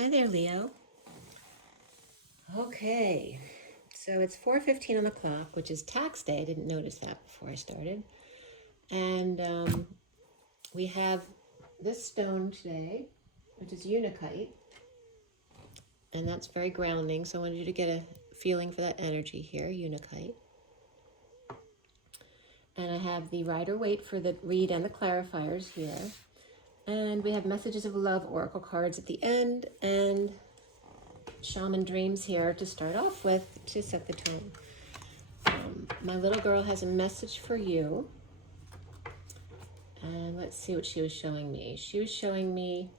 Hi there, Leo. Okay, so it's 4:15 on the clock, which is tax day. I didn't notice that before I started. And we have this stone today, which is unakite, and that's very grounding. So I wanted you to get a feeling for that energy here, unakite. And I have the Rider-Waite for the read and the clarifiers here. And we have Messages of Love Oracle cards at the end, and Shaman Dreams here to start off with to set the tone. My little girl has a message for you. And let's see what she was showing me. She was showing me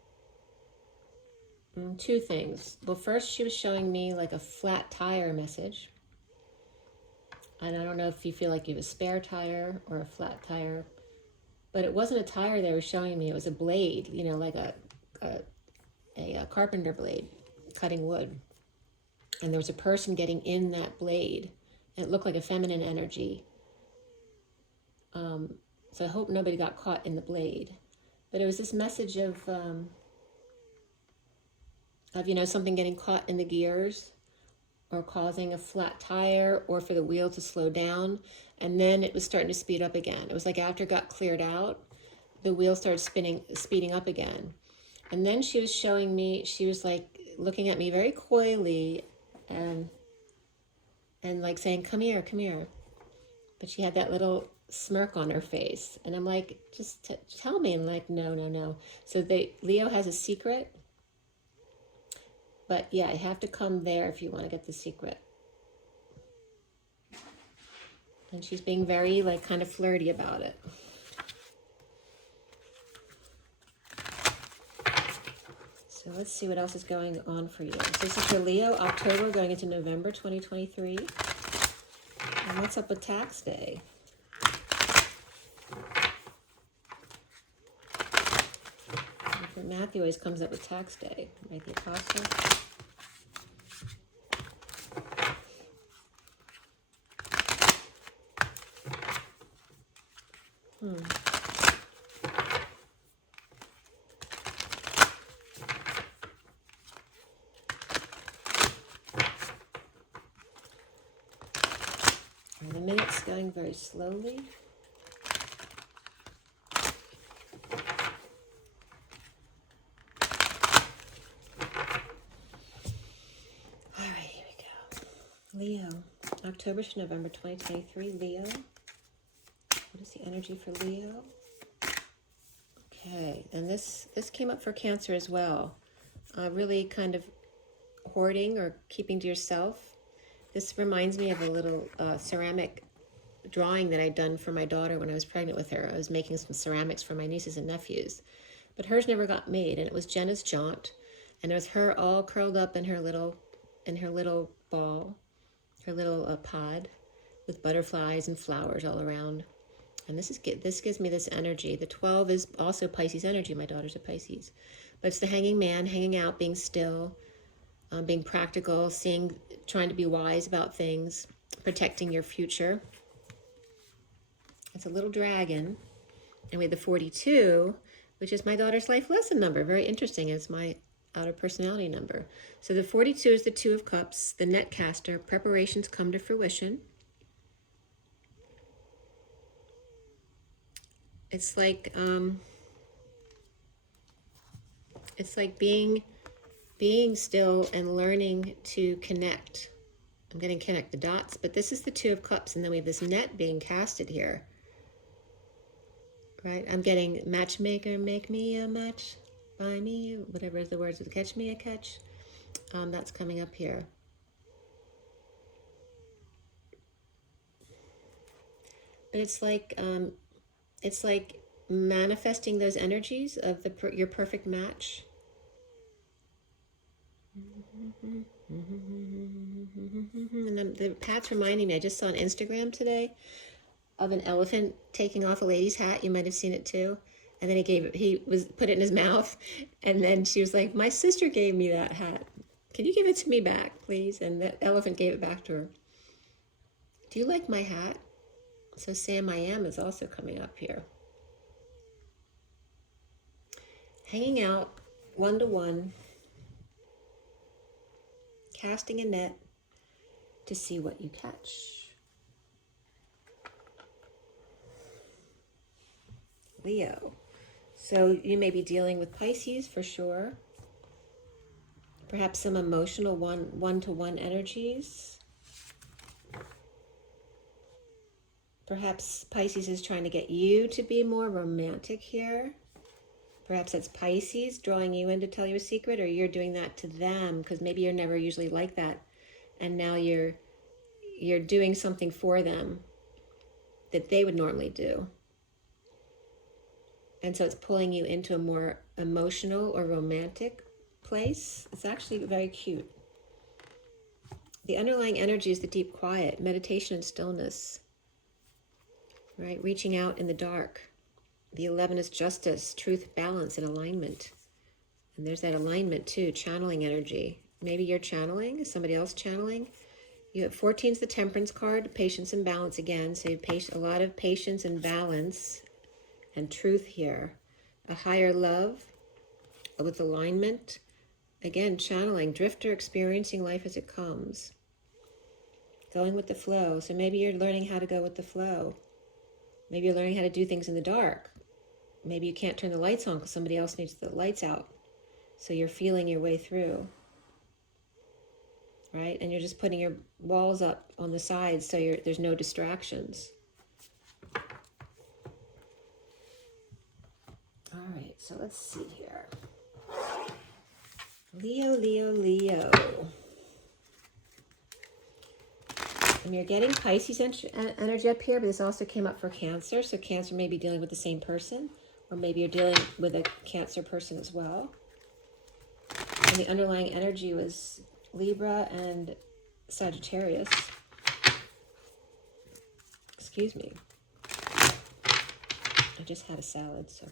two things. Well, first she was showing me like a flat tire message. And I don't know if you feel like you have a spare tire or a flat tire, but it wasn't a tire they were showing me. It was a blade, you know, like a carpenter blade cutting wood. And there was a person getting in that blade. And it looked like a feminine energy. So I hope nobody got caught in the blade. But it was this message of you know, something getting caught in the gears or causing a flat tire or for the wheel to slow down. And then it was starting to speed up again. It was like after it got cleared out, the wheel started speeding up again. And then she was showing me, she was like looking at me very coyly and like saying, come here, come here. But she had that little smirk on her face. And I'm like, just tell me. And like, no, no, no. So Leo has a secret. But yeah, you have to come there if you want to get the secret. And she's being very like kind of flirty about it. So let's see what else is going on for you. So this is for Leo, October going into November 2023. And what's up with tax day? Matthew always comes up with tax day, right? The Apostle. And the minute's going very slowly. Leo, October to November 2023, Leo. What is the energy for Leo? Okay, and this came up for Cancer as well. Really kind of hoarding or keeping to yourself. This reminds me of a little ceramic drawing that I'd done for my daughter when I was pregnant with her. I was making some ceramics for my nieces and nephews, but hers never got made, and it was Jenna's jaunt, and it was her all curled up in her little ball. Her little pod with butterflies and flowers all around. And this gives me this energy. The 12 is also Pisces energy. My daughter's a Pisces. But it's the hanging man, hanging out, being still, being practical, trying to be wise about things, protecting your future. It's a little dragon. And we have the 42, which is my daughter's life lesson number. Very interesting. It's my outer personality number. So the 42 is the 2 of Cups, the netcaster. Preparations come to fruition. It's like being still and learning to connect. I'm going to connect the dots, but this is the 2 of Cups, and then we have this net being casted here. Right? I'm getting matchmaker, make me a match. Buy me, whatever is the words of catch me a catch. That's coming up here. But it's like manifesting those energies of your perfect match. And the Pat's reminding me, I just saw on Instagram today of an elephant taking off a lady's hat. You might have seen it too. And then he put it in his mouth. And then she was like, my sister gave me that hat. Can you give it to me back, please? And that elephant gave it back to her. Do you like my hat? So Sam I Am is also coming up here. Hanging out one-to-one casting a net to see what you catch. Leo. So you may be dealing with Pisces for sure. Perhaps some emotional one-to-one energies. Perhaps Pisces is trying to get you to be more romantic here. Perhaps that's Pisces drawing you in to tell you a secret, or you're doing that to them because maybe you're never usually like that. And now you're doing something for them that they would normally do. And so it's pulling you into a more emotional or romantic place. It's actually very cute. The underlying energy is the deep quiet, meditation and stillness, right? Reaching out in the dark. The 11 is justice, truth, balance, and alignment. And there's that alignment too, channeling energy. Maybe you're channeling, is somebody else channeling? You have 14 is the temperance card, patience and balance again. So you have a lot of patience and balance and truth here. A higher love with alignment. Again, channeling, drifter, experiencing life as it comes. Going with the flow. So maybe you're learning how to go with the flow. Maybe you're learning how to do things in the dark. Maybe you can't turn the lights on because somebody else needs the lights out. So you're feeling your way through. Right? And you're just putting your walls up on the sides so there's no distractions. All right, so let's see here. Leo, Leo, Leo. And you're getting Pisces energy up here, but this also came up for Cancer. So Cancer may be dealing with the same person, or maybe you're dealing with a Cancer person as well. And the underlying energy was Libra and Sagittarius. Excuse me. I just had a salad, so.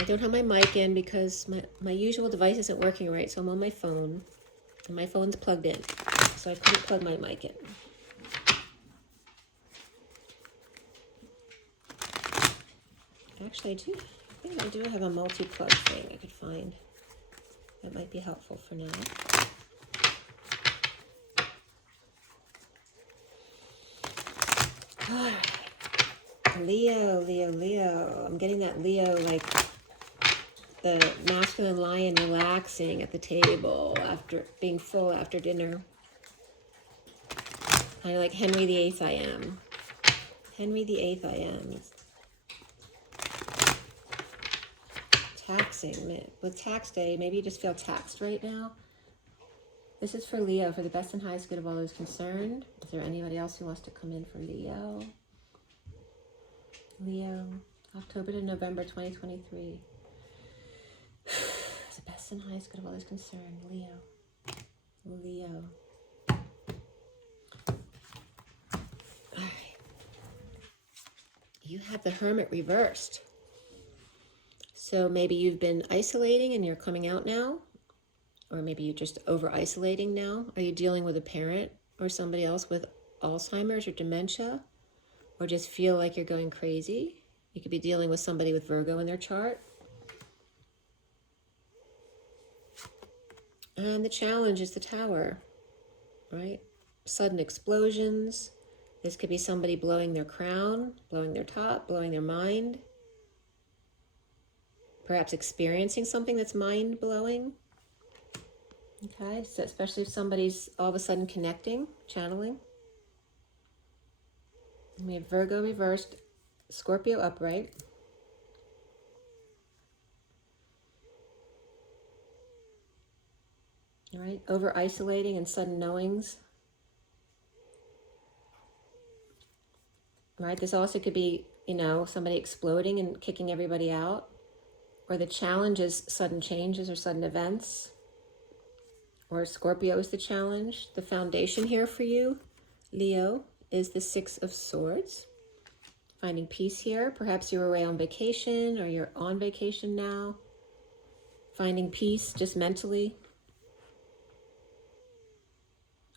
I don't have my mic in because my usual device isn't working right, so I'm on my phone. And my phone's plugged in, so I couldn't plug my mic in. Actually, I think I do have a multi-plug thing I could find. That might be helpful for now. All right. Leo, Leo, Leo. I'm getting that Leo, like the masculine lion relaxing at the table after being full after dinner. Kind of like Henry VIII I am. Henry VIII I am. Taxing. With tax day, maybe you just feel taxed right now. This is for Leo, for the best and highest good of all those concerned. Is there anybody else who wants to come in for Leo? Leo, October to November 2023. The best and highest good of all those concerned. Leo. Leo. All right. You have the Hermit reversed. So maybe you've been isolating and you're coming out now. Or maybe you're just over-isolating now. Are you dealing with a parent or somebody else with Alzheimer's or dementia? Or just feel like you're going crazy? You could be dealing with somebody with Virgo in their chart. And the challenge is the Tower, right? Sudden explosions. This could be somebody blowing their crown, blowing their top, blowing their mind. Perhaps experiencing something that's mind-blowing. Okay, so especially if somebody's all of a sudden connecting, channeling. We have Virgo reversed, Scorpio upright. All right, over-isolating and sudden knowings. Right, this also could be, somebody exploding and kicking everybody out. Or the challenge is sudden changes or sudden events. Or Scorpio is the challenge. The foundation here for you, Leo, is the Six of Swords. Finding peace here. Perhaps you were away on vacation or you're on vacation now. Finding peace just mentally.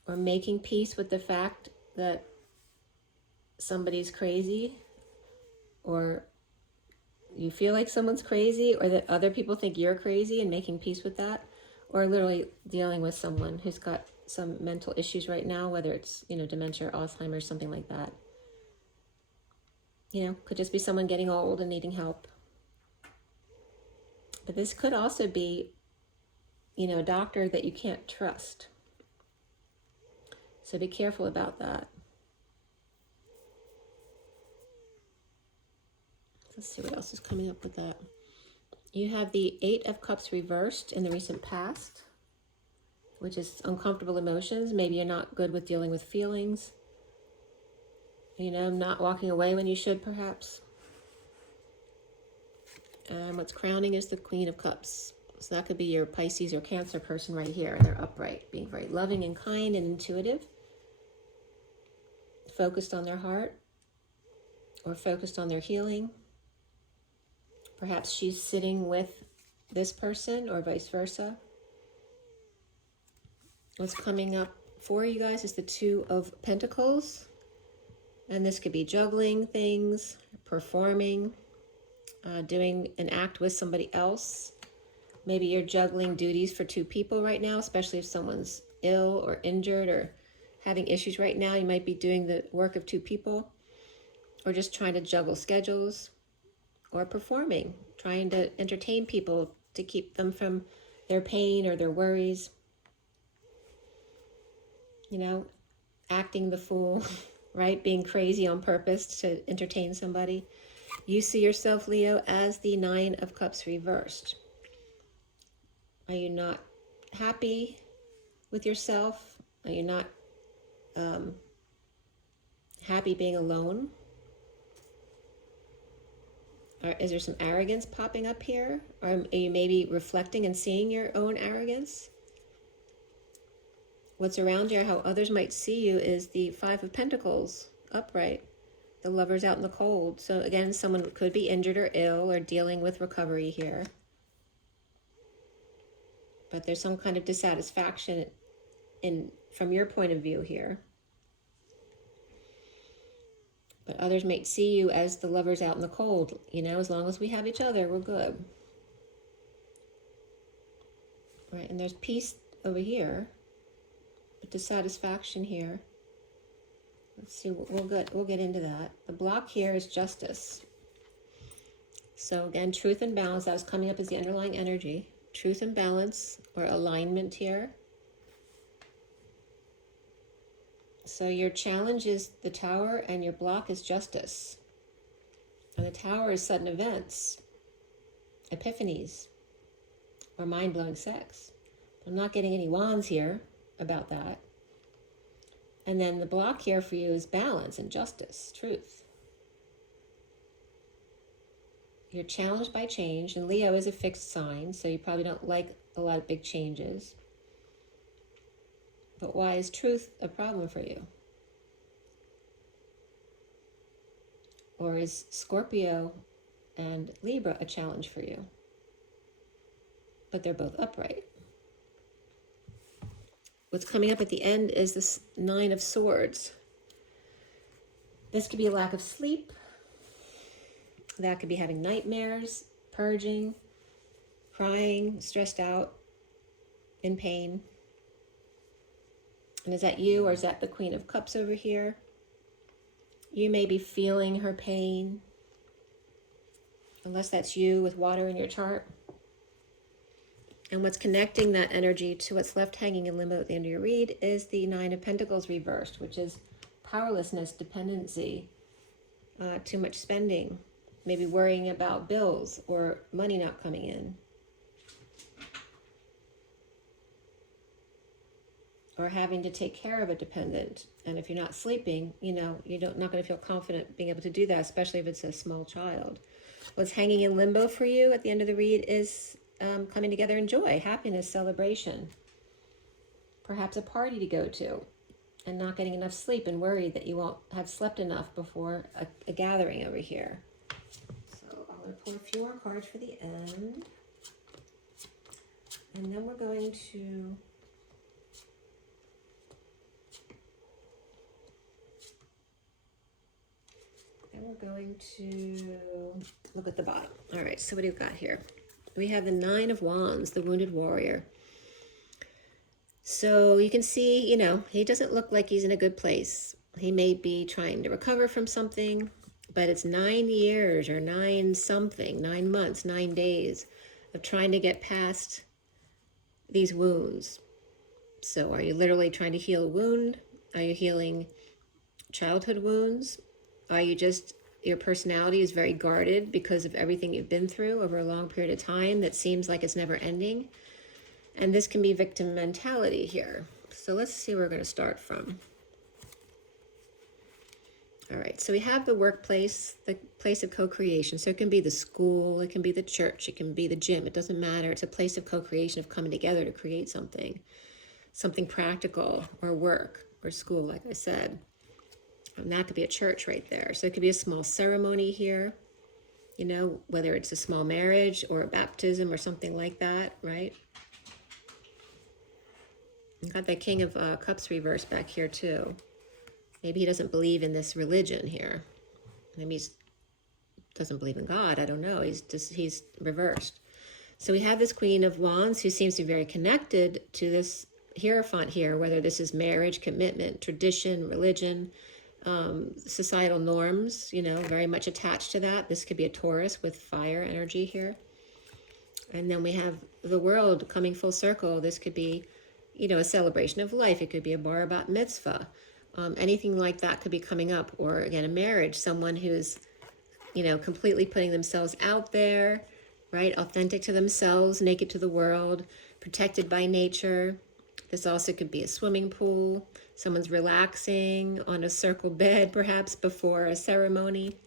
Or making peace with the fact that somebody's crazy. Or you feel like someone's crazy, or that other people think you're crazy, and making peace with that. or literally dealing with someone who's got some mental issues right now, whether it's, you know, dementia or Alzheimer's, something like that. You know, could just be someone getting old and needing help. But this could also be, you know, a doctor that you can't trust. So be careful about that. Let's see what else is coming up with that. You have the 8 of Cups reversed in the recent past, which is uncomfortable emotions. Maybe you're not good with dealing with feelings. You know, not walking away when you should, perhaps. And what's crowning is the Queen of Cups. So that could be your Pisces or Cancer person right here. And they're upright, being very loving and kind and intuitive. Focused on their heart or focused on their healing. Perhaps she's sitting with this person or vice versa. What's coming up for you guys is the 2 of Pentacles. And this could be juggling things, performing, doing an act with somebody else. Maybe you're juggling duties for 2 people right now, especially if someone's ill or injured or having issues right now. You might be doing the work of 2 people, or just trying to juggle schedules, or performing, trying to entertain people to keep them from their pain or their worries. You know, acting the fool, right? Being crazy on purpose to entertain somebody. You see yourself, Leo, as the 9 of Cups reversed. Are you not happy with yourself? Are you not happy being alone? Or is there some arrogance popping up here? Or are you maybe reflecting and seeing your own arrogance? What's around you, how others might see you, is the 5 of Pentacles, upright. The Lover's out in the cold. So again, someone could be injured or ill or dealing with recovery here. But there's some kind of dissatisfaction from your point of view here. But others might see you as the Lover's out in the cold. You know, as long as we have each other, we're good. Right, and there's peace over here. But dissatisfaction here. Let's see, we'll get into that. The block here is Justice. So again, truth and balance, that was coming up as the underlying energy. Truth and balance, or alignment here. So your challenge is the Tower and your block is Justice. And the Tower is sudden events, epiphanies, or mind-blowing sex. I'm not getting any wands here about that. And then the block here for you is balance and justice, truth. You're challenged by change, and Leo is a fixed sign, so you probably don't like a lot of big changes. But why is truth a problem for you? Or is Scorpio and Libra a challenge for you? But they're both upright. What's coming up at the end is this 9 of Swords. This could be a lack of sleep. That could be having nightmares, purging, crying, stressed out, in pain. And is that you, or is that the Queen of Cups over here? You may be feeling her pain, unless that's you with water in your chart. And what's connecting that energy to what's left hanging in limbo at the end of your read is the 9 of Pentacles reversed, which is powerlessness, dependency, too much spending, maybe worrying about bills or money not coming in. Or having to take care of a dependent. And if you're not sleeping, you know, you're not going to feel confident being able to do that, especially if it's a small child. What's hanging in limbo for you at the end of the read is coming together in joy, happiness, celebration. Perhaps a party to go to, and not getting enough sleep and worried that you won't have slept enough before a gathering over here. So I'm going to pull a few more cards for the end. And then we're going to... we're going to look at the bottom. All right, so what do we got here? We have the 9 of Wands, the Wounded Warrior. So you can see, you know, he doesn't look like he's in a good place. He may be trying to recover from something, but it's 9 years or 9 something, 9 months, 9 days of trying to get past these wounds. So are you literally trying to heal a wound? Are you healing childhood wounds? Are you just, your personality is very guarded because of everything you've been through over a long period of time that seems like it's never ending? And this can be victim mentality here. So let's see where we're going to start from. All right, so we have the workplace, the place of co-creation. So it can be the school, it can be the church, it can be the gym. It doesn't matter. It's a place of co-creation, of coming together to create something practical, or work or school, like I said. And that could be a church right there. So it could be a small ceremony here, you know, whether it's a small marriage or a baptism or something like that, right? You got that King of Cups reversed back here too. Maybe he doesn't believe in this religion here. Maybe he doesn't believe in God. I don't know. He's reversed. So we have this Queen of Wands who seems to be very connected to this Hierophant here, whether this is marriage, commitment, tradition, religion, societal norms, you know, very much attached to that. This could be a Taurus with fire energy here. And then we have the world coming full circle. This could be, you know, a celebration of life. It could be a bar bat mitzvah. Anything like that could be coming up. Or again, a marriage, someone who's, you know, completely putting themselves out there, right? Authentic to themselves, naked to the world, protected by nature. This also could be a swimming pool. Someone's relaxing on a circle bed, perhaps before a ceremony.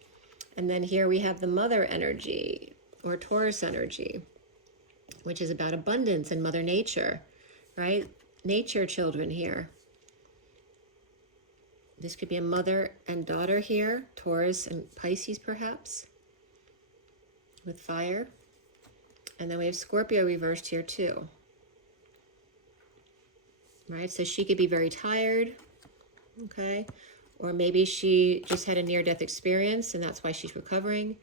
And then here we have the mother energy, or Taurus energy, which is about abundance and Mother Nature, right? Nature children here. This could be a mother and daughter here, Taurus and Pisces perhaps, with fire. And then we have Scorpio reversed here too. Right, so she could be very tired, okay? Or maybe she just had a near-death experience and that's why she's recovering.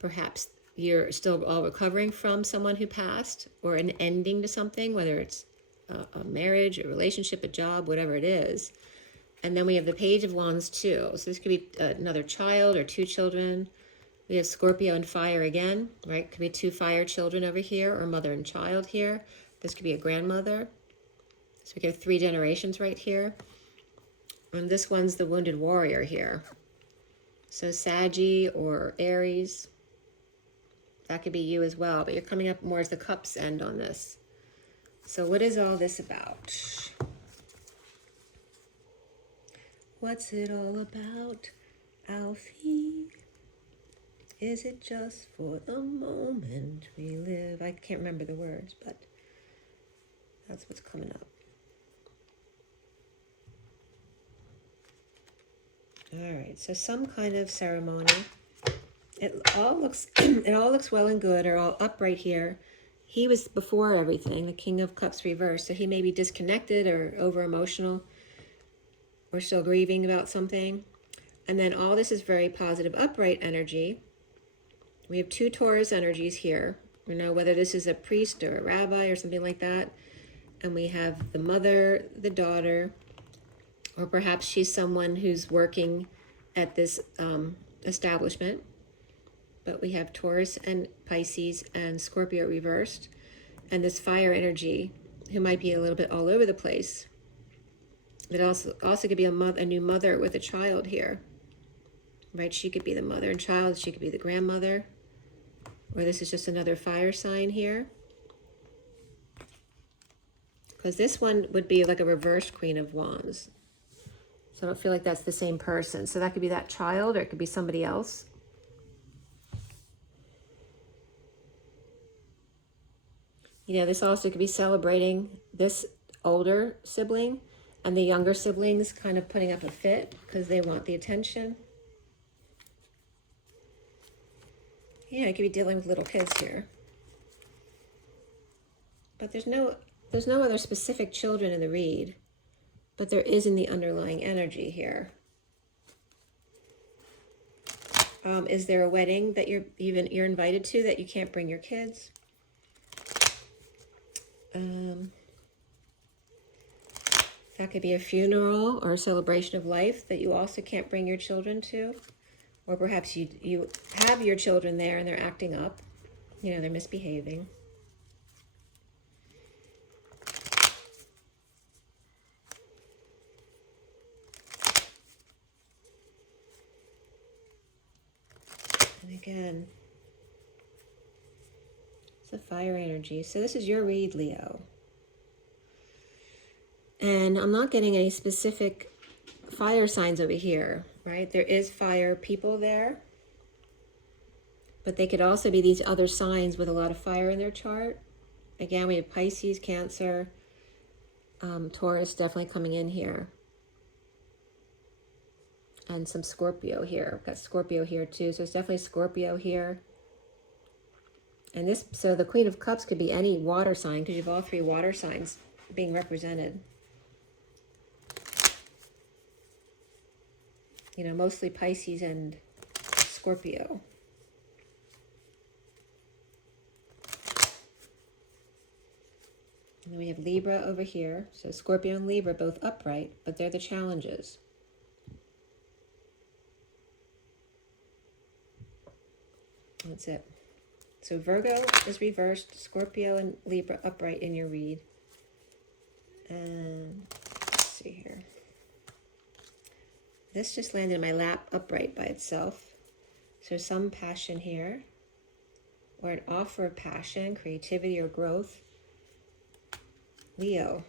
Perhaps you're still all recovering from someone who passed, or an ending to something, whether it's a marriage, a relationship, a job, whatever it is. And then we have the Page of Wands too. So this could be another child or 2 children. We have Scorpio and fire again, right? Could be 2 fire children over here, or mother and child here. This could be a grandmother. So we get 3 generations right here. And this one's the wounded warrior here. So Saggy or Aries. That could be you as well, but you're coming up more as the cups end on this. So what is all this about? What's it all about, Alfie? Is it just for the moment we live? I can't remember the words, but that's what's coming up. All right, so some kind of ceremony. It all looks well and good, or all up right here. He was before everything, the King of Cups reversed, so he may be disconnected or over emotional, or still grieving about something. And then all this is very positive upright energy. We have 2 Taurus energies here. You know, whether this is a priest or a rabbi or something like that. And we have the mother, the daughter, or perhaps she's someone who's working at this establishment. But we have Taurus and Pisces and Scorpio reversed. And this fire energy, who might be a little bit all over the place. It also could be a new mother with a child here. Right? She could be the mother and child. She could be the grandmother. Or this is just another fire sign here. Because this one would be like a reversed Queen of Wands. So I don't feel like that's the same person. So that could be that child, or it could be somebody else. You know, this also could be celebrating this older sibling and the younger siblings kind of putting up a fit because they want the attention. Yeah, I could be dealing with little kids here. But there's no other specific children in the read. But there is in the underlying energy here. Is there a wedding that you're invited to that you can't bring your kids? That could be a funeral or a celebration of life that you also can't bring your children to. Or perhaps you have your children there and they're acting up. You know, they're misbehaving. And again, it's a fire energy. So this is your read, Leo. And I'm not getting any specific fire signs over here, right? There is fire people there, but they could also be these other signs with a lot of fire in their chart. Again, we have Pisces, Cancer, Taurus definitely coming in here. And some Scorpio here. We've got Scorpio here too, so it's definitely Scorpio here. And this, so the Queen of Cups could be any water sign, because you have all three water signs being represented. You know, mostly Pisces and Scorpio. And then we have Libra over here. So Scorpio and Libra both upright, but they're the challenges. That's it. So Virgo is reversed, Scorpio and Libra upright in your read. And let's see here. This just landed in my lap upright by itself. So some passion here, or an offer of passion, creativity, or growth. Leo.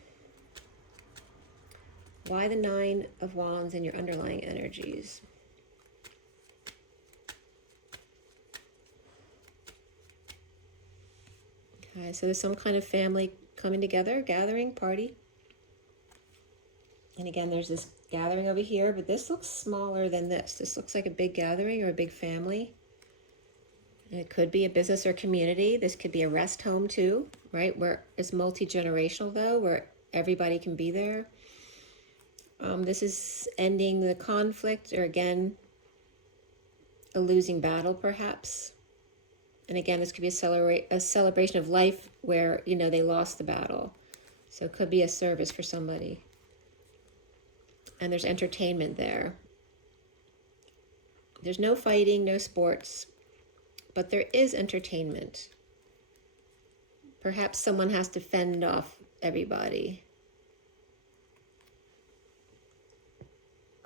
Why the Nine of Wands in your underlying energies? Okay, so there's some kind of family coming together, gathering, party. And again, there's this gathering over here, but this looks smaller than this. This looks like a big gathering or a big family. And it could be a business or community. This could be a rest home too, right? Where it's multi-generational though, where everybody can be there. This is ending the conflict, or again, a losing battle perhaps. And again, this could be a celebration of life where, you know, they lost the battle. So it could be a service for somebody. And there's entertainment there. There's no fighting, no sports, but there is entertainment. Perhaps someone has to fend off everybody.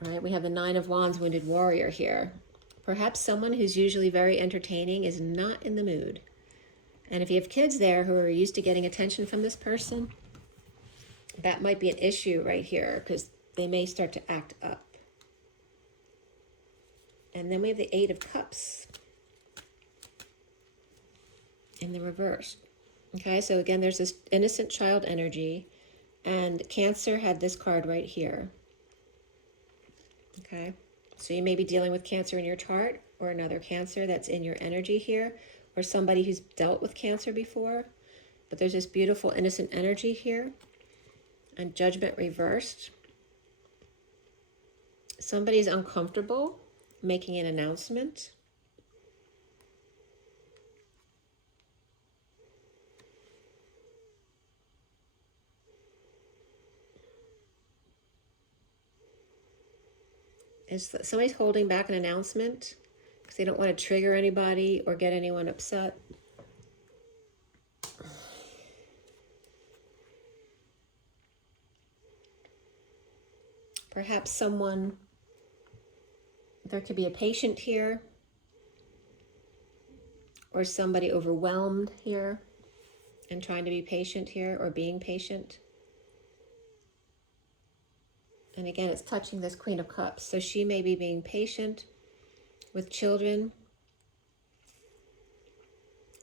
All right, we have the Nine of Wands, Wounded Warrior here. Perhaps someone who's usually very entertaining is not in the mood. And if you have kids there who are used to getting attention from this person, that might be an issue right here, because they may start to act up. And then we have the Eight of Cups in the reverse. Okay, so again, there's this innocent child energy, and Cancer had this card right here. Okay, so you may be dealing with Cancer in your chart, or another Cancer that's in your energy here, or somebody who's dealt with Cancer before. But there's this beautiful innocent energy here, and Judgment reversed. Somebody's uncomfortable making an announcement. Is somebody's holding back an announcement because they don't want to trigger anybody or get anyone upset. Perhaps someone, there could be a patient here, or somebody overwhelmed here and trying to be patient here, or being patient. And again, it's touching this Queen of Cups. So she may be being patient with children.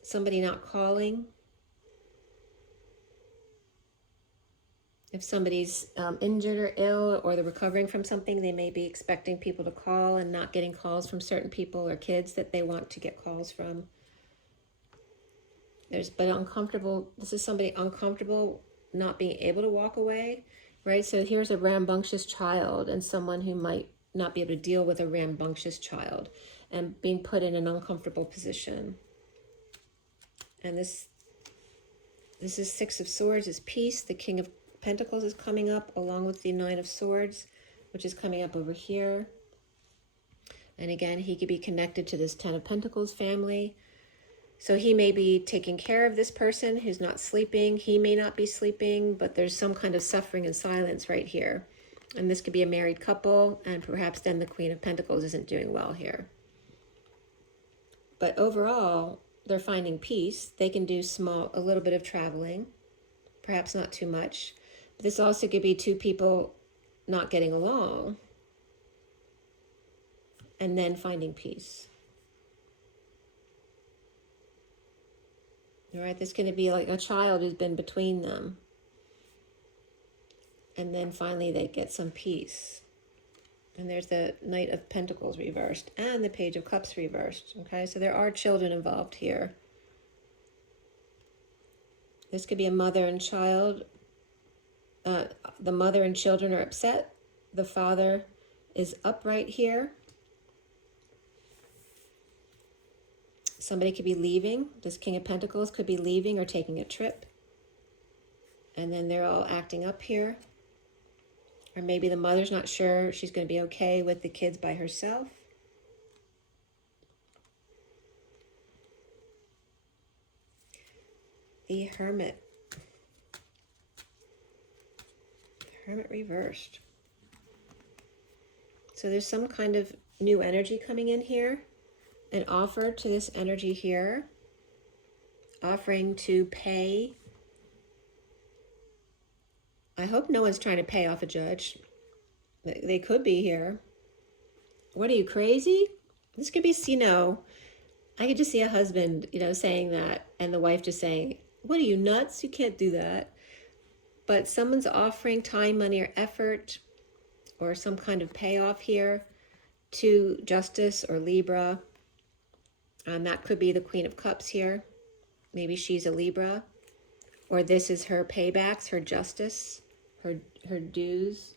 Somebody not calling. If somebody's injured or ill, or they're recovering from something, they may be expecting people to call and not getting calls from certain people or kids that they want to get calls from. But uncomfortable. This is somebody uncomfortable not being able to walk away. Right, so here's a rambunctious child and someone who might not be able to deal with a rambunctious child and being put in an uncomfortable position. And this is Six of Swords is peace. The King of Pentacles is coming up along with the Nine of Swords, which is coming up over here. And again, he could be connected to this Ten of Pentacles family. So he may be taking care of this person who's not sleeping. He may not be sleeping, but there's some kind of suffering and silence right here. And this could be a married couple, and perhaps then the Queen of Pentacles isn't doing well here. But overall, they're finding peace. They can do a little bit of traveling, perhaps not too much. But this also could be two people not getting along and then finding peace. All right, this is going to be like a child who's been between them. And then finally they get some peace. And there's the Knight of Pentacles reversed and the Page of Cups reversed. Okay, so there are children involved here. This could be a mother and child. The mother and children are upset. The father is upright here. Somebody could be leaving. This King of Pentacles could be leaving or taking a trip. And then they're all acting up here. Or maybe the mother's not sure she's going to be okay with the kids by herself. The Hermit. Hermit reversed. So there's some kind of new energy coming in here. An offer to this energy here. Offering to pay. I hope no one's trying to pay off a judge. They could be here. What are you, crazy? This could be, you know, I could just see a husband, you know, saying that, and the wife just saying, what are you, nuts? You can't do that. But someone's offering time, money, or effort, or some kind of payoff here to Justice or Libra. That could be the Queen of Cups here. Maybe she's a Libra. Or this is her paybacks, her justice, her dues.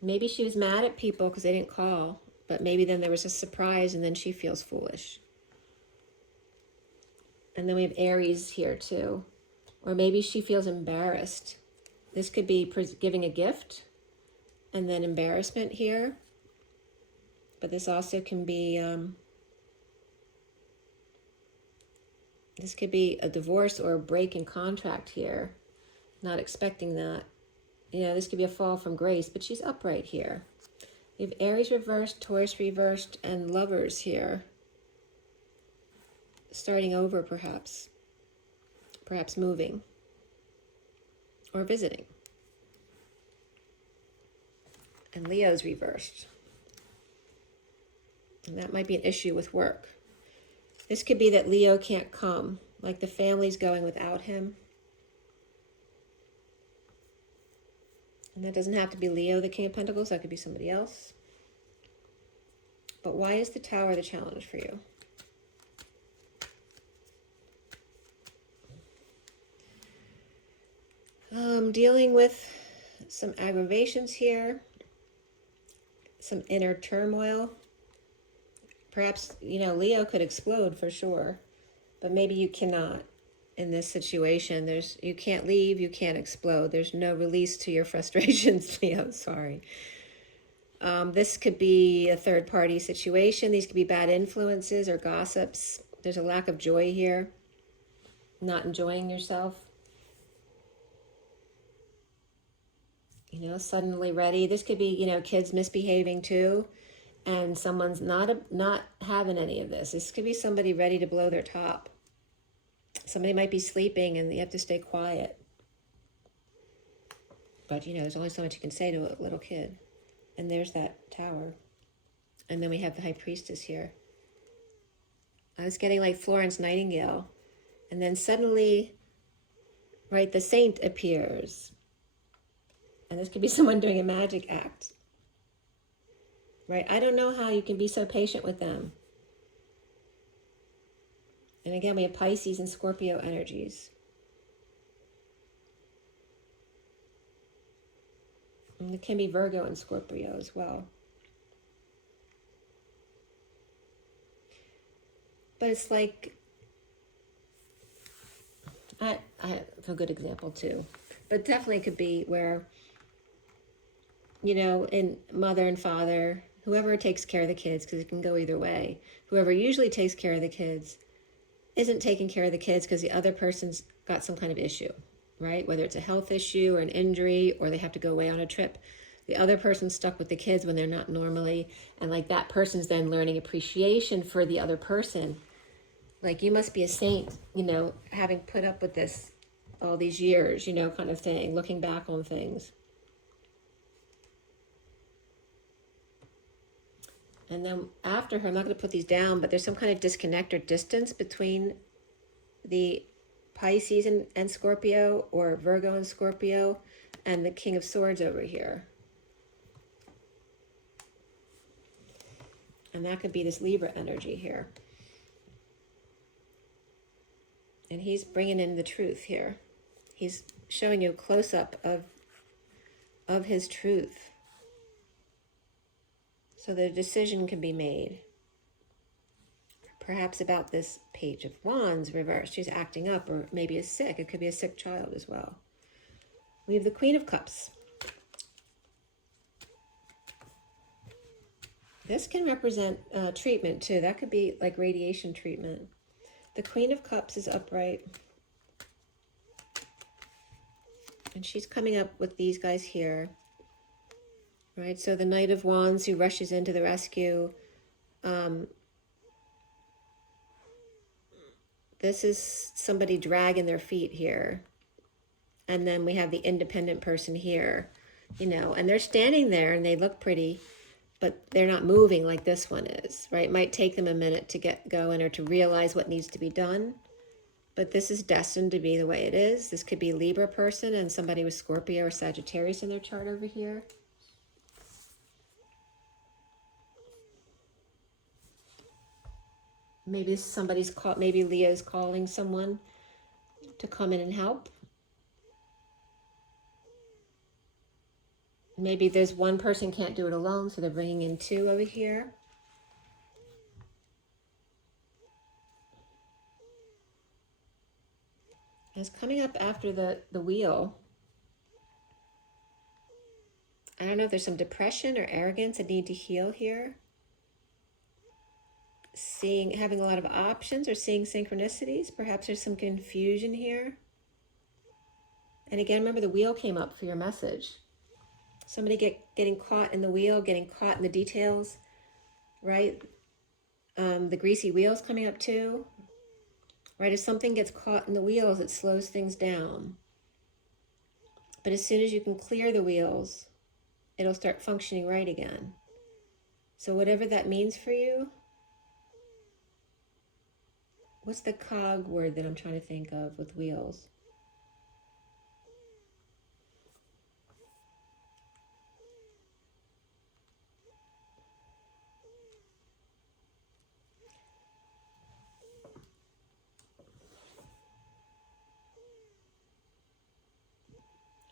Maybe she was mad at people because they didn't call. But maybe then there was a surprise and then she feels foolish. And then we have Aries here too. Or maybe she feels embarrassed. This could be giving a gift and then embarrassment here. But this also can be, this could be a divorce or a break in contract here. Not expecting that. You know, this could be a fall from grace, but she's upright here. We have Aries reversed, Taurus reversed, and Lovers here. Starting over, perhaps. Perhaps moving. Or visiting. And Leo's reversed. And that might be an issue with work. This could be that Leo can't come. Like the family's going without him. And that doesn't have to be Leo, the King of Pentacles. That could be somebody else. But why is the Tower the challenge for you? Dealing with some aggravations here. Some inner turmoil. Perhaps, you know, Leo could explode for sure. But maybe you cannot in this situation. You can't leave, you can't explode. There's no release to your frustrations, Leo, sorry. This could be a third-party situation. These could be bad influences or gossips. There's a lack of joy here. Not enjoying yourself. You know, suddenly ready. This could be, you know, kids misbehaving too. And someone's not having any of this. This could be somebody ready to blow their top. Somebody might be sleeping and you have to stay quiet. But, you know, there's only so much you can say to a little kid. And there's that Tower. And then we have the High Priestess here. I was getting like Florence Nightingale. And then suddenly, right, the Saint appears. And this could be someone doing a magic act. Right? I don't know how you can be so patient with them. And again, we have Pisces and Scorpio energies. And it can be Virgo and Scorpio as well. But it's like I have a good example too, but definitely could be where, you know, in mother and father, whoever takes care of the kids, because it can go either way, whoever usually takes care of the kids isn't taking care of the kids because the other person's got some kind of issue, right? Whether it's a health issue or an injury, or they have to go away on a trip. The other person's stuck with the kids when they're not normally, and like that person's then learning appreciation for the other person. Like, you must be a saint, you know, having put up with this all these years, you know, kind of thing, looking back on things. And then after her, I'm not going to put these down, but there's some kind of disconnect or distance between the Pisces and Scorpio, or Virgo and Scorpio, and the King of Swords over here. And that could be this Libra energy here. And he's bringing in the truth here. He's showing you a close-up of his truth, so that a decision can be made. Perhaps about this Page of Wands reversed. She's acting up, or maybe is sick. It could be a sick child as well. We have the Queen of Cups. This can represent treatment too. That could be like radiation treatment. The Queen of Cups is upright. And she's coming up with these guys here. Right, so the Knight of Wands who rushes into the rescue. This is somebody dragging their feet here. And then we have the independent person here, you know, and they're standing there and they look pretty, but they're not moving like this one is, right? It might take them a minute to get going or to realize what needs to be done. But this is destined to be the way it is. This could be a Libra person and somebody with Scorpio or Sagittarius in their chart over here. Maybe somebody's called, maybe Leo's calling someone to come in and help. Maybe there's one person can't do it alone, so they're bringing in two over here. It's coming up after the wheel. I don't know if there's some depression or arrogance, a need to heal here. Having a lot of options or seeing synchronicities. Perhaps there's some confusion here. And again, remember the wheel came up for your message. Somebody getting caught in the wheel, getting caught in the details, right? The greasy wheel's coming up too, right? If something gets caught in the wheels, it slows things down. But as soon as you can clear the wheels, it'll start functioning right again. So whatever that means for you, what's the cog word that I'm trying to think of with wheels?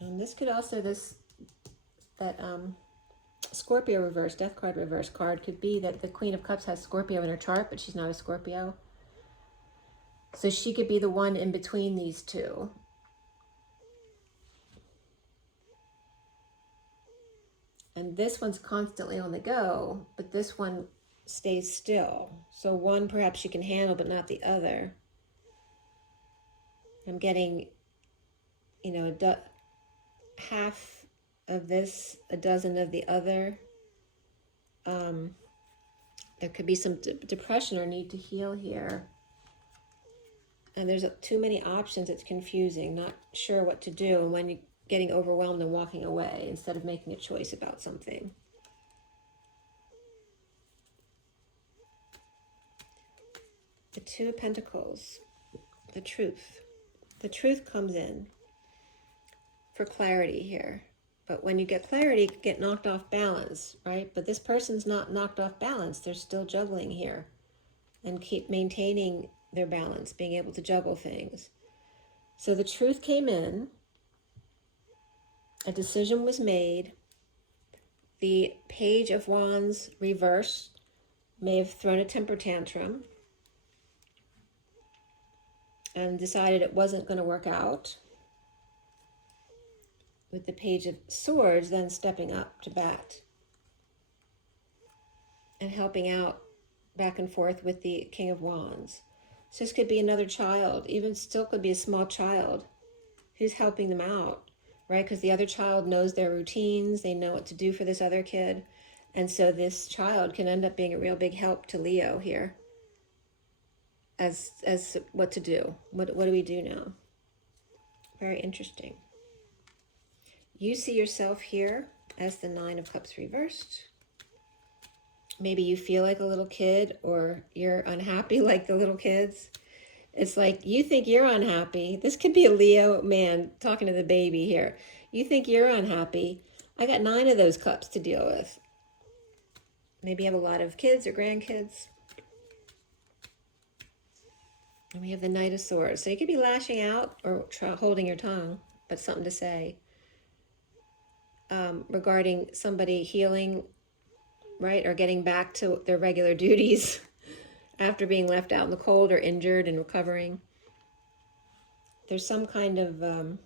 And this could also, that Scorpio reverse, death card reverse card could be that the Queen of Cups has Scorpio in her chart, but she's not a Scorpio. So she could be the one in between these two. And this one's constantly on the go, but this one stays still. So one perhaps she can handle, but not the other. I'm getting, you know, half of this, a dozen of the other. There could be some depression or need to heal here. And there's too many options, it's confusing, not sure what to do, and when you're getting overwhelmed and walking away instead of making a choice about something. The Two of Pentacles, the truth. The truth comes in for clarity here. But when you get clarity, you get knocked off balance, right? But this person's not knocked off balance. They're still juggling here and keep maintaining their balance, being able to juggle things. So the truth came in. A decision was made. The Page of Wands reversed may have thrown a temper tantrum. and decided it wasn't going to work out, with the Page of Swords then stepping up to bat and helping out back and forth with the King of Wands. So this could be another child, even still could be a small child who's helping them out, right? Because the other child knows their routines, they know what to do for this other kid. And so this child can end up being a real big help to Leo here as what to do. What do we do now? Very interesting. You see yourself here as the Nine of Cups reversed. Maybe you feel like a little kid, or you're unhappy like the little kids. It's like you think you're unhappy. This could be a Leo man talking to the baby here. You think you're unhappy. I got 9 of those cups to deal with. Maybe you have a lot of kids or grandkids. And we have the Knight of Swords. So you could be lashing out or holding your tongue, but something to say regarding somebody healing, right? Or getting back to their regular duties after being left out in the cold or injured and recovering. There's some kind of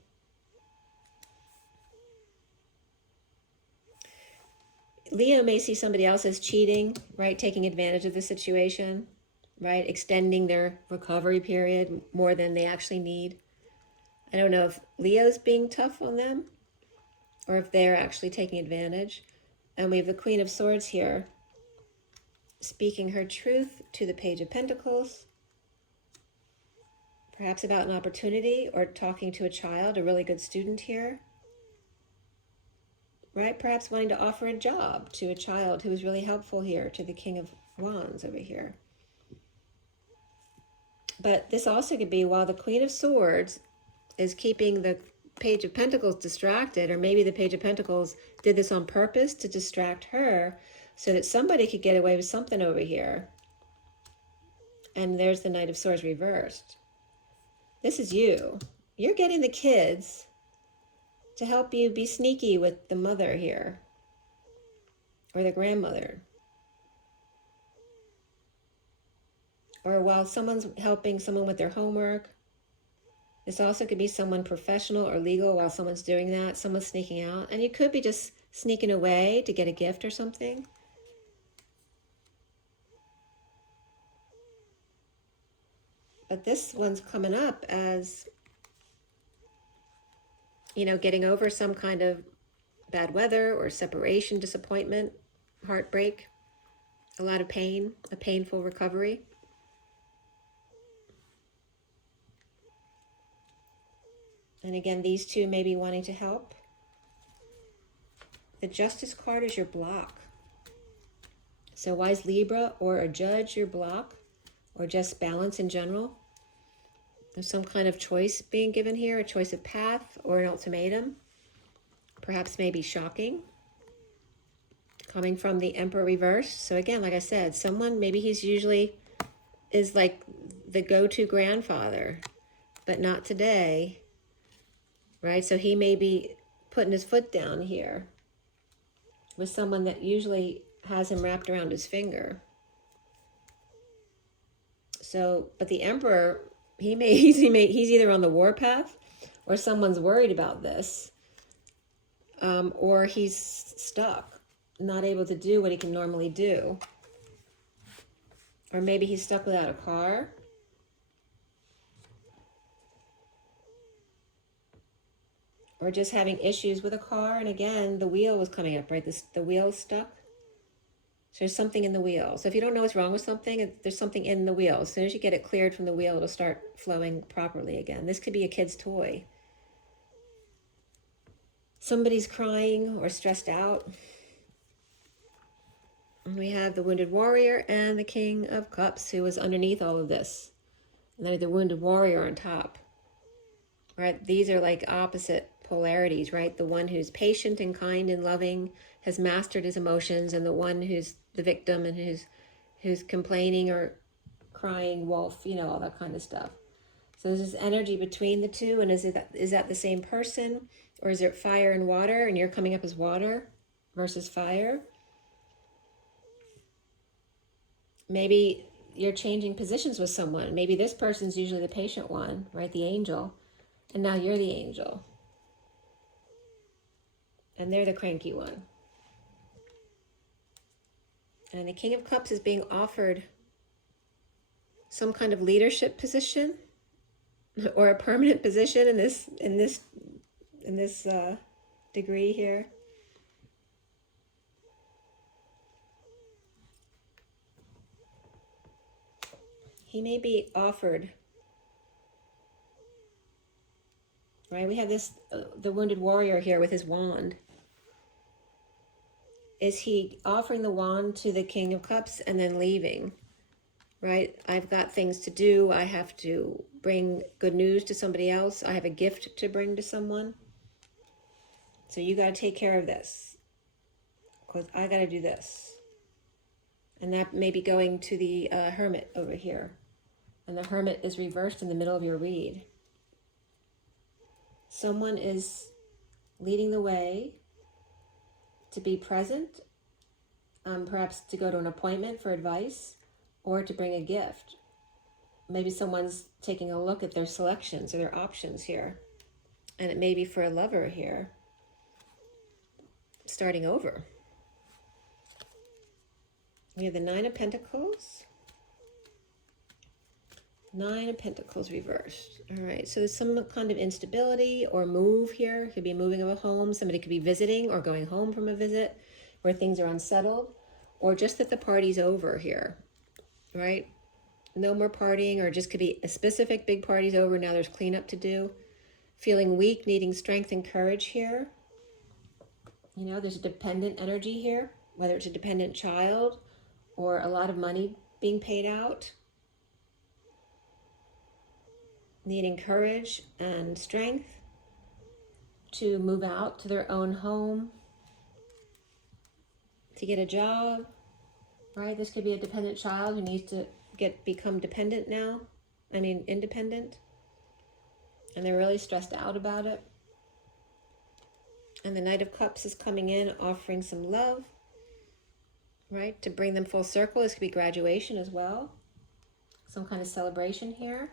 Leo may see somebody else as cheating, right? Taking advantage of the situation, right? Extending their recovery period more than they actually need. I don't know if Leo's being tough on them or if they're actually taking advantage. And we have the Queen of Swords here, speaking her truth to the Page of Pentacles, perhaps about an opportunity or talking to a child, a really good student here, right? Perhaps wanting to offer a job to a child who was really helpful here, to the King of Wands over here. But this also could be while the Queen of Swords is keeping the Page of Pentacles distracted, or maybe the Page of Pentacles did this on purpose to distract her so that somebody could get away with something over here. And there's the Knight of Swords reversed. This is you. You're getting the kids to help you be sneaky with the mother here, or the grandmother. Or while someone's helping someone with their homework. This also could be someone professional or legal while someone's doing that. Someone's sneaking out. And you could be just sneaking away to get a gift or something. But this one's coming up as, you know, getting over some kind of bad weather or separation, disappointment, heartbreak, a lot of pain, a painful recovery. And again, these two may be wanting to help. The Justice card is your block. So why is Libra or a judge your block? Or just balance in general? There's some kind of choice being given here, a choice of path or an ultimatum. Perhaps maybe shocking. Coming from the Emperor reversed. So again, like I said, someone, maybe he's usually is like the go-to grandfather, but not today. Right? So he may be putting his foot down here with someone that usually has him wrapped around his finger. So, but the Emperor, he's either on the warpath, or someone's worried about this, or he's stuck, not able to do what he can normally do. Or maybe he's stuck without a car. Or just having issues with a car. And again, the wheel was coming up, right? The wheel is stuck. So there's something in the wheel. So if you don't know what's wrong with something, there's something in the wheel. As soon as you get it cleared from the wheel, it'll start flowing properly again. This could be a kid's toy. Somebody's crying or stressed out. And we have the Wounded Warrior and the King of Cups, who is underneath all of this. And then the Wounded Warrior on top. Right? These are like opposite polarities, right? The one who's patient and kind and loving, has mastered his emotions, and the one who's the victim and who's complaining or crying wolf, you know, all that kind of stuff. So there's this energy between the two, and is that the same person, or is it fire and water, and you're coming up as water versus fire? Maybe you're changing positions with someone. Maybe this person's usually the patient one, right? The angel. And now you're the angel. And they're the cranky one. And the King of Cups is being offered some kind of leadership position or a permanent position in this degree here. He may be offered, right? We have this, the wounded warrior here with his wand. Is he offering the wand to the King of Cups and then leaving, right? I've got things to do. I have to bring good news to somebody else. I have a gift to bring to someone. So you got to take care of this because I got to do this. And that may be going to the Hermit over here. And the Hermit is reversed in the middle of your read. Someone is leading the way to be present, perhaps to go to an appointment for advice or to bring a gift. Maybe someone's taking a look at their selections or their options here. And it may be for a lover here, starting over. We have the Nine of Pentacles. Nine of Pentacles reversed. All right, so there's some kind of instability or move here. Could be moving of a home. Somebody could be visiting or going home from a visit where things are unsettled, or just that the party's over here, right? No more partying, or just could be a specific big party's over. Now there's cleanup to do. Feeling weak, needing strength and courage here. You know, there's a dependent energy here, whether it's a dependent child or a lot of money being paid out. Needing courage and strength to move out to their own home, to get a job, right? This could be a dependent child who needs to become dependent now. I mean, independent. And they're really stressed out about it. And the Knight of Cups is coming in, offering some love, right? To bring them full circle. This could be graduation as well. Some kind of celebration here.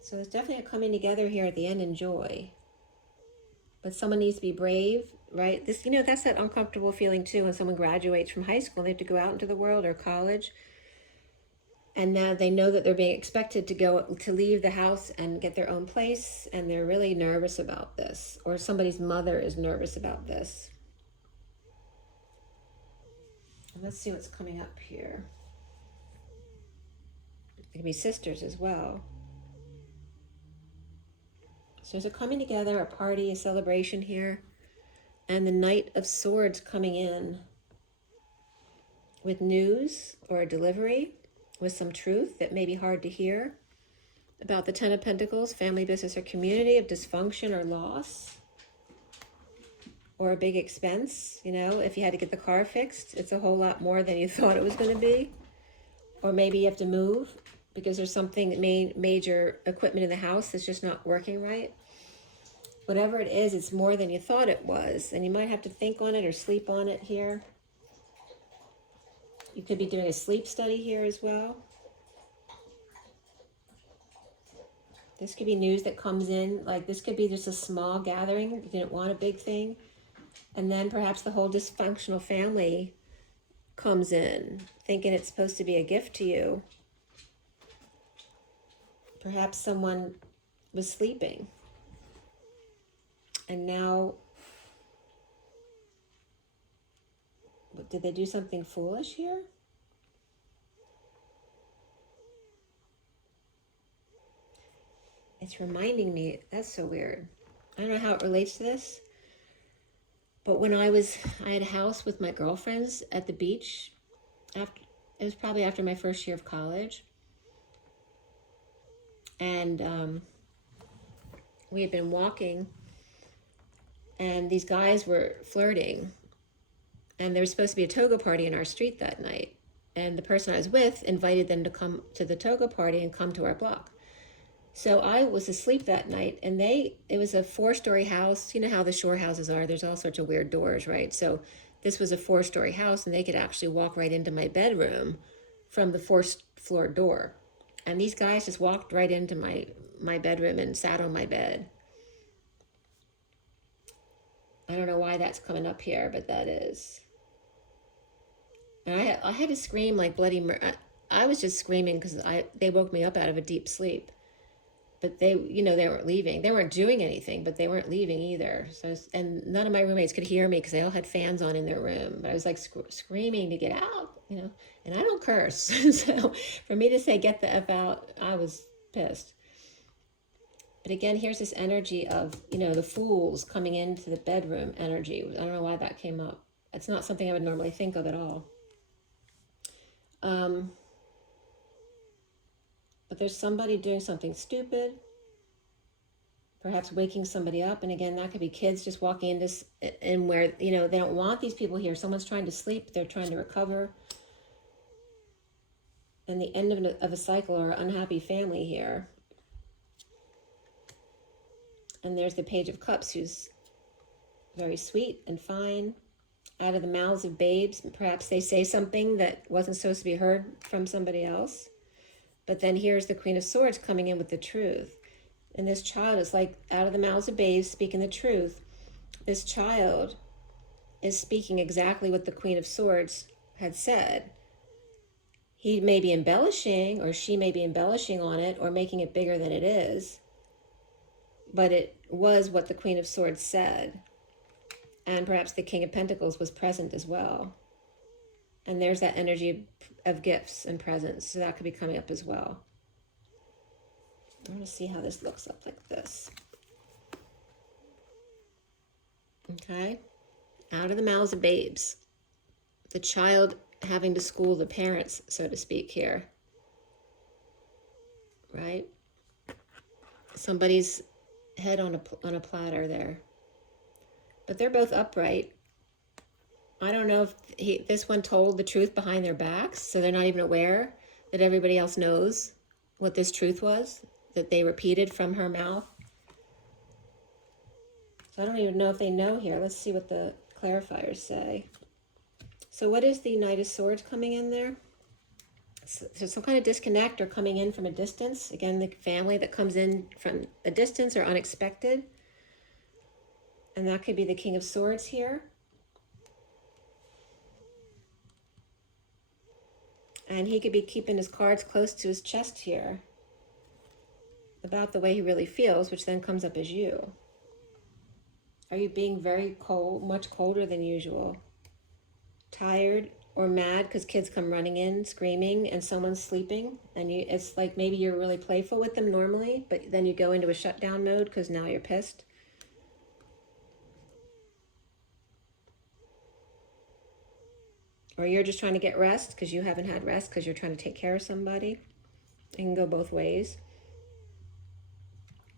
So there's definitely a coming together here at the end in joy. But someone needs to be brave, right? This, you know, that's that uncomfortable feeling too when someone graduates from high school and they have to go out into the world or college. And now they know that they're being expected to leave the house and get their own place. And they're really nervous about this. Or somebody's mother is nervous about this. And let's see what's coming up here. It could be sisters as well. So there's a coming together, a party, a celebration here. And the Knight of Swords coming in with news or a delivery with some truth that may be hard to hear about the Ten of Pentacles, family, business, or community, of dysfunction or loss or a big expense. You know, if you had to get the car fixed, it's a whole lot more than you thought it was going to be. Or maybe you have to move because there's something, major equipment in the house that's just not working right. Whatever it is, it's more than you thought it was. And you might have to think on it or sleep on it here. You could be doing a sleep study here as well. This could be news that comes in. Like this could be just a small gathering. You didn't want a big thing. And then perhaps the whole dysfunctional family comes in, thinking it's supposed to be a gift to you. Perhaps someone was sleeping. And now, did they do something foolish here? It's reminding me, that's so weird. I don't know how it relates to this. But when I had a house with my girlfriends at the beach. It was probably after my first year of college. And we had been walking. And these guys were flirting. And there was supposed to be a toga party in our street that night. And the person I was with invited them to come to the toga party and come to our block. So I was asleep that night, and it was a 4-story house. You know how the shore houses are. There's all sorts of weird doors, right? So this was a 4-story house and they could actually walk right into my bedroom from the 4th floor door. And these guys just walked right into my bedroom and sat on my bed. I don't know why that's coming up here, but that is. And I had to scream like bloody murder. I was just screaming because they woke me up out of a deep sleep. But they, you know, they weren't leaving. They weren't doing anything, but they weren't leaving either. So, and none of my roommates could hear me because they all had fans on in their room. But I was like screaming to get out, you know. And I don't curse. So for me to say, get the F out, I was pissed. But again, here's this energy of, you know, the fools coming into the bedroom energy. I don't know why that came up. It's not something I would normally think of at all. But there's somebody doing something stupid, perhaps waking somebody up. And again, that could be kids just walking in this, and where, you know, they don't want these people here. Someone's trying to sleep. They're trying to recover. And the end of a cycle or unhappy family here. And there's the Page of Cups, who's very sweet and fine. Out of the mouths of babes, perhaps they say something that wasn't supposed to be heard from somebody else. But then here's the Queen of Swords coming in with the truth. And this child is like out of the mouths of babes speaking the truth. This child is speaking exactly what the Queen of Swords had said. He may be embellishing, or she may be embellishing on it, or making it bigger than it is. But it was what the Queen of Swords said. And perhaps the King of Pentacles was present as well. And there's that energy of gifts and presents. So that could be coming up as well. I want to see how this looks up like this. Okay. Out of the mouths of babes. The child having to school the parents, so to speak, here. Right? Somebody's head on a platter there. But they're both upright. I don't know if this one told the truth behind their backs, so they're not even aware that everybody else knows what this truth was, that they repeated from her mouth. So I don't even know if they know here. Let's see what the clarifiers say. So what is the Knight of Swords coming in there? So some kind of disconnect or coming in from a distance. Again, the family that comes in from a distance or unexpected. And that could be the King of Swords here. And he could be keeping his cards close to his chest here about the way he really feels, which then comes up as you. Are you being very cold, much colder than usual? Tired or mad because kids come running in screaming and someone's sleeping, and it's like maybe you're really playful with them normally, but then you go into a shutdown mode because now you're pissed. Or you're just trying to get rest because you haven't had rest because you're trying to take care of somebody. It can go both ways.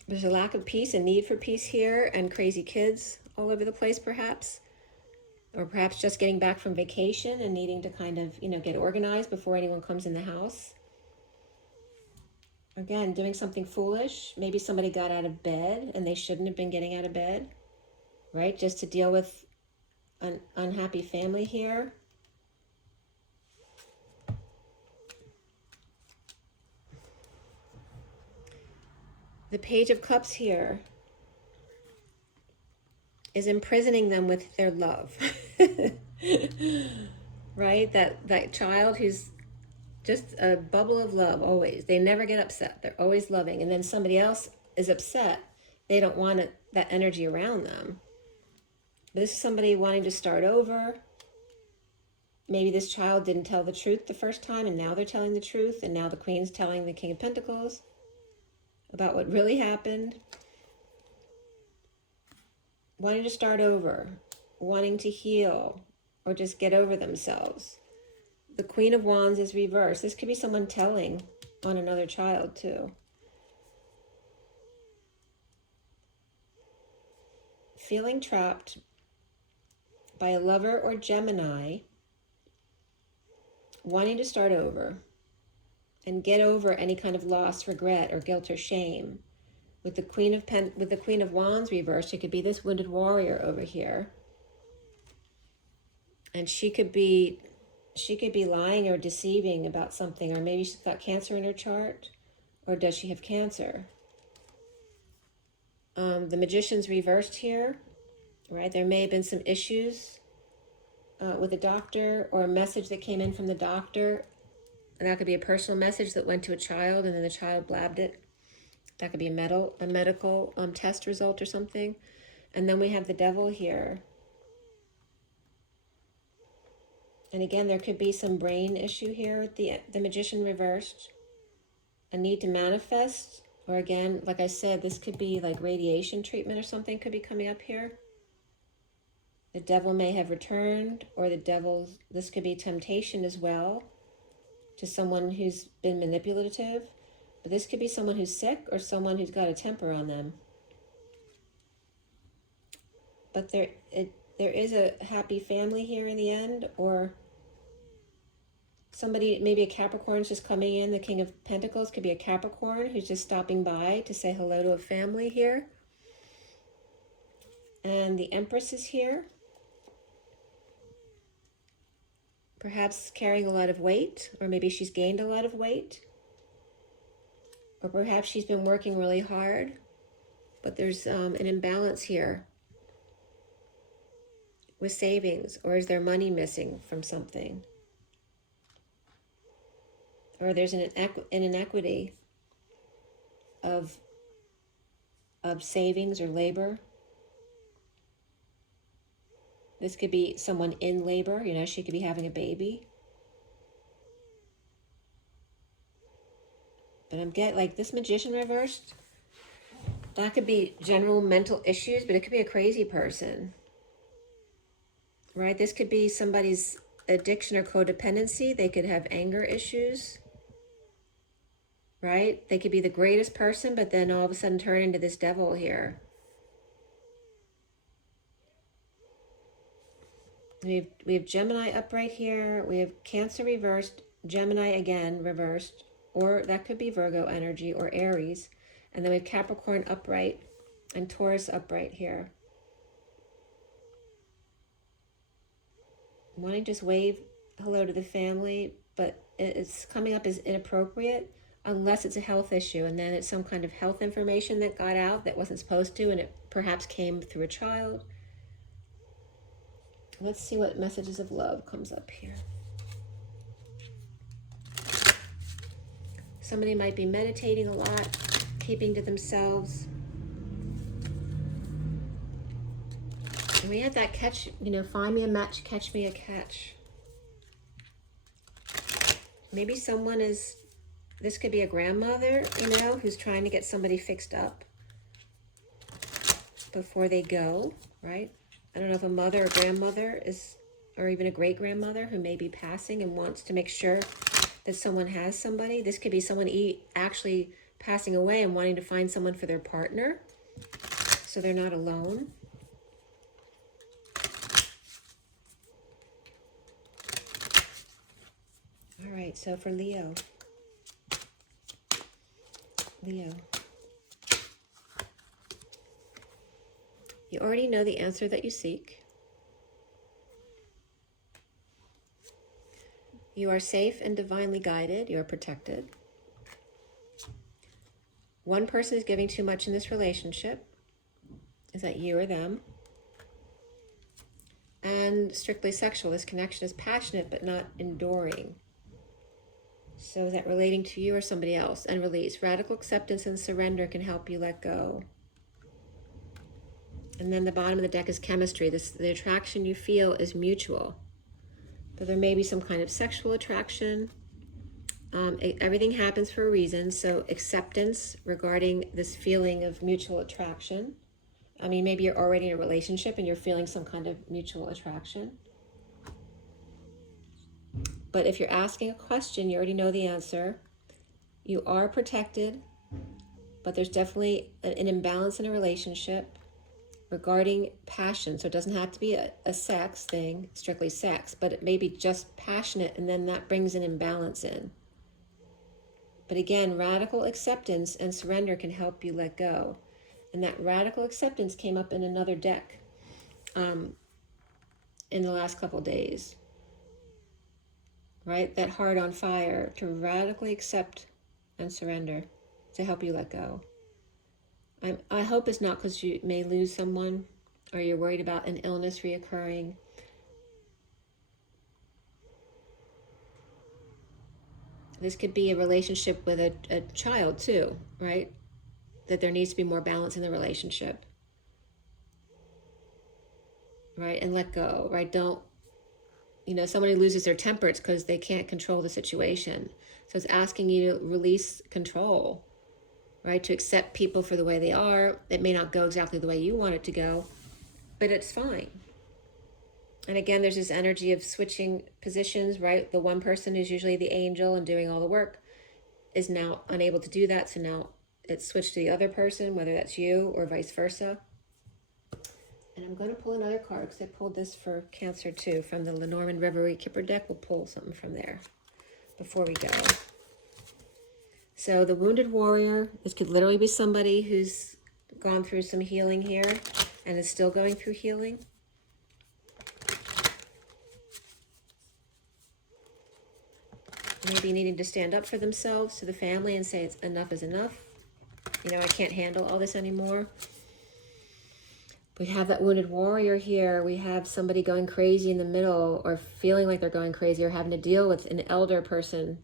There's a lack of peace and need for peace here, and crazy kids all over the place perhaps. Or perhaps just getting back from vacation and needing to kind of, you know, get organized before anyone comes in the house. Again, doing something foolish. Maybe somebody got out of bed and they shouldn't have been getting out of bed, right? Just to deal with an unhappy family here. The Page of Cups here is imprisoning them with their love. Right? That child who's just a bubble of love always. They never get upset. They're always loving. And then somebody else is upset. They don't want that energy around them. But this is somebody wanting to start over. Maybe this child didn't tell the truth the first time, and now they're telling the truth, and now the Queen's telling the King of Pentacles about what really happened. Wanting to start over, wanting to heal, or just get over themselves. The Queen of Wands is reversed. This could be someone telling on another child too. Feeling trapped by a lover or Gemini, wanting to start over and get over any kind of loss, regret, or guilt or shame. With the Queen of Wands reversed, it could be this wounded warrior over here. And she could be lying or deceiving about something, or maybe she's got cancer in her chart, or does she have cancer? The Magician's reversed here, right? There may have been some issues with a doctor, or a message that came in from the doctor, and that could be a personal message that went to a child and then the child blabbed it. That could be a medical test result or something. And then we have the Devil here. And again, there could be some brain issue here with the Magician reversed. A need to manifest, or again, like I said, this could be like radiation treatment or something could be coming up here. The Devil may have returned, or this could be temptation as well to someone who's been manipulative. But this could be someone who's sick or someone who's got a temper on them. But there is a happy family here in the end, or somebody, maybe a Capricorn's just coming in. The King of Pentacles could be a Capricorn who's just stopping by to say hello to a family here. And the Empress is here. Perhaps carrying a lot of weight, or maybe she's gained a lot of weight. Or perhaps she's been working really hard, but there's an imbalance here with savings, or is there money missing from something? Or there's an inequity of savings or labor. This could be someone in labor, you know, she could be having a baby. But I'm getting like this Magician reversed. That could be general mental issues, but it could be a crazy person. Right? This could be somebody's addiction or codependency. They could have anger issues. Right? They could be the greatest person, but then all of a sudden turn into this devil here. We have Gemini upright here. We have Cancer reversed, Gemini again reversed, or that could be Virgo energy or Aries. And then we have Capricorn upright and Taurus upright here. Wanting to just wave hello to the family, but it's coming up as inappropriate unless it's a health issue, and then it's some kind of health information that got out that wasn't supposed to, and it perhaps came through a child. Let's see what messages of love comes up here. Somebody might be meditating a lot, keeping to themselves. And we have that catch, you know, find me a match, catch me a catch. Maybe someone is, this could be a grandmother, you know, who's trying to get somebody fixed up before they go, right? I don't know if a mother or grandmother is, or even a great-grandmother who may be passing and wants to make sure that someone has somebody. This could be someone actually passing away and wanting to find someone for their partner so they're not alone. All right, so for Leo. You already know the answer that you seek. You are safe and divinely guided. You are protected. One person is giving too much in this relationship. Is that you or them? And strictly sexual. This connection is passionate but not enduring. So is that relating to you or somebody else? And release. Radical acceptance and surrender can help you let go. And then the bottom of the deck is chemistry. The attraction you feel is mutual. But there may be some kind of sexual attraction. Everything happens for a reason. So acceptance regarding this feeling of mutual attraction. I mean, maybe you're already in a relationship and you're feeling some kind of mutual attraction. But if you're asking a question, you already know the answer. You are protected, but there's definitely an imbalance in a relationship regarding passion. So it doesn't have to be a sex thing, strictly sex, but it may be just passionate, and then that brings an imbalance in. But again, radical acceptance and surrender can help you let go. And that radical acceptance came up in another deck. And in the last couple days, right? That heart on fire to radically accept and surrender, to help you let go. I hope it's not because you may lose someone or you're worried about an illness reoccurring. This could be a relationship with a child too, right? That there needs to be more balance in the relationship, right? And let go, right? Don't, somebody loses their temper, it's because they can't control the situation. So it's asking you to release control, right? To accept people for the way they are. It may not go exactly the way you want it to go, but it's fine. And again, there's this energy of switching positions, right? The one person who's usually the angel and doing all the work is now unable to do that. So now it's switched to the other person, whether that's you or vice versa. And I'm going to pull another card because I pulled this for Cancer too from the Lenormand Reverie Kipper deck. We'll pull something from there before we go. So the Wounded Warrior, this could literally be somebody who's gone through some healing here and is still going through healing. Maybe needing to stand up for themselves to the family and say it's enough is enough. I can't handle all this anymore. We have that Wounded Warrior here. We have somebody going crazy in the middle or feeling like they're going crazy or having to deal with an elder person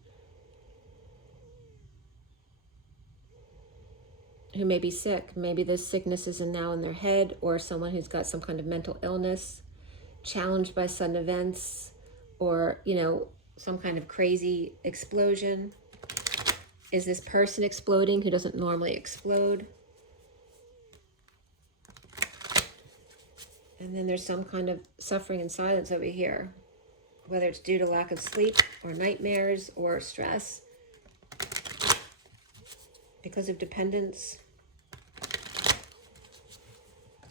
who may be sick. Maybe this sickness is now in their head, or someone who's got some kind of mental illness, challenged by sudden events, or, some kind of crazy explosion. Is this person exploding who doesn't normally explode? And then there's some kind of suffering and silence over here, whether it's due to lack of sleep or nightmares or stress because of dependence.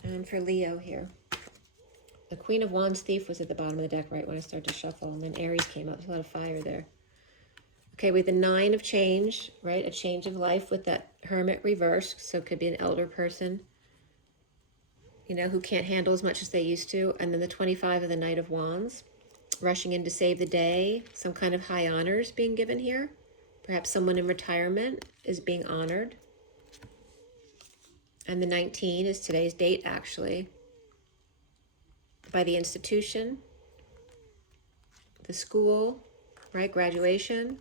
And for Leo here, the Queen of Wands Thief was at the bottom of the deck right when I started to shuffle, and then Aries came up. There's a lot of fire there. Okay, we have the Nine of Change, right? A change of life with that Hermit reversed. So it could be an elder person, who can't handle as much as they used to. And then the 25 of the Knight of Wands, rushing in to save the day. Some kind of high honors being given here. Perhaps someone in retirement is being honored. And the 19 is today's date, actually. By the institution, the school, right? Graduation.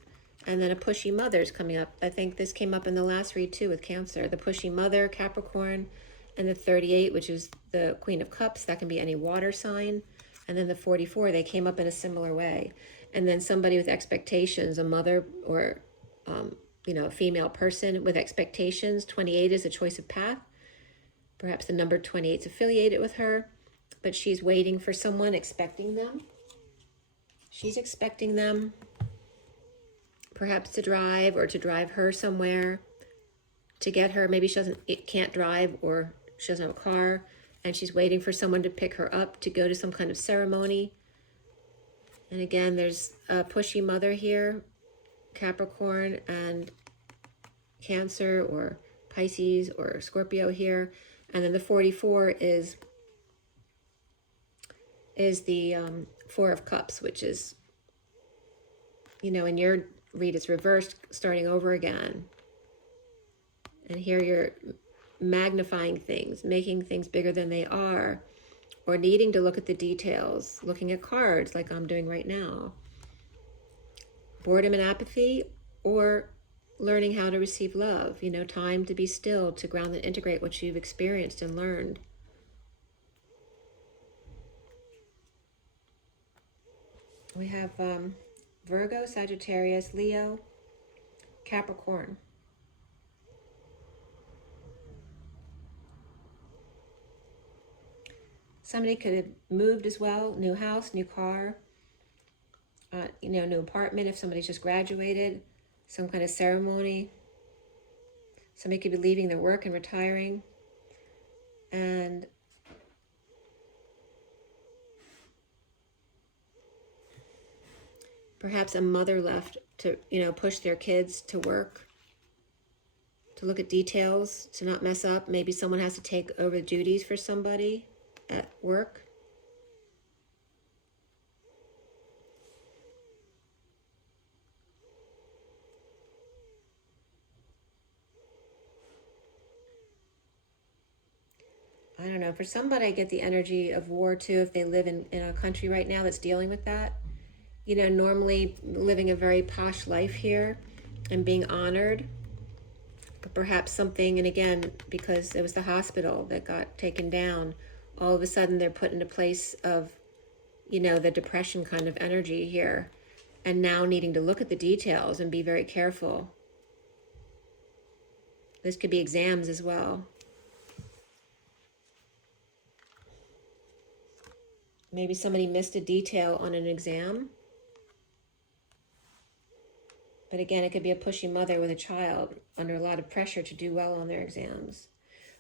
And then a pushy mother is coming up. I think this came up in the last read too with Cancer. The pushy mother, Capricorn, and the 38, which is the Queen of Cups. That can be any water sign. And then the 44, they came up in a similar way. And then somebody with expectations, a mother or, a female person with expectations. 28 is a choice of path. Perhaps the number 28 is affiliated with her, but she's waiting for someone, expecting them. She's expecting them perhaps to drive or to drive her somewhere to get her. Maybe she can't drive, or she doesn't have a car, and she's waiting for someone to pick her up to go to some kind of ceremony. And again, there's a pushy mother here, Capricorn and Cancer or Pisces or Scorpio here. And then the 44 is the Four of Cups, which is, in your read, it's reversed, starting over again. And here you're magnifying things, making things bigger than they are, or needing to look at the details, looking at cards like I'm doing right now. Boredom and apathy, or learning how to receive love, time to be still, to ground and integrate what you've experienced and learned. We have Virgo, Sagittarius, Leo, Capricorn. Somebody could have moved as well, new house, new car, new apartment if somebody's just graduated, some kind of ceremony. Somebody could be leaving their work and retiring. And perhaps a mother left to, push their kids to work, to look at details, to not mess up. Maybe someone has to take over duties for somebody at work. don't know. For somebody, I get the energy of war too, if they live in a country right now that's dealing with that. You know, normally living a very posh life here and being honored. But perhaps something, and again, because it was the hospital that got taken down, all of a sudden they're put in a place of, you know, the depression kind of energy here. And now needing to look at the details and be very careful. This could be exams as well. Maybe somebody missed a detail on an exam. But again, it could be a pushy mother with a child under a lot of pressure to do well on their exams.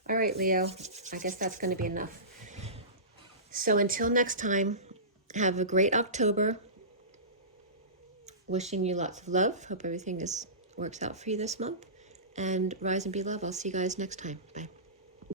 All right, Leo, I guess that's going to be enough. So until next time, have a great October. Wishing you lots of love. Hope everything works out for you this month. And rise and be love. I'll see you guys next time. Bye.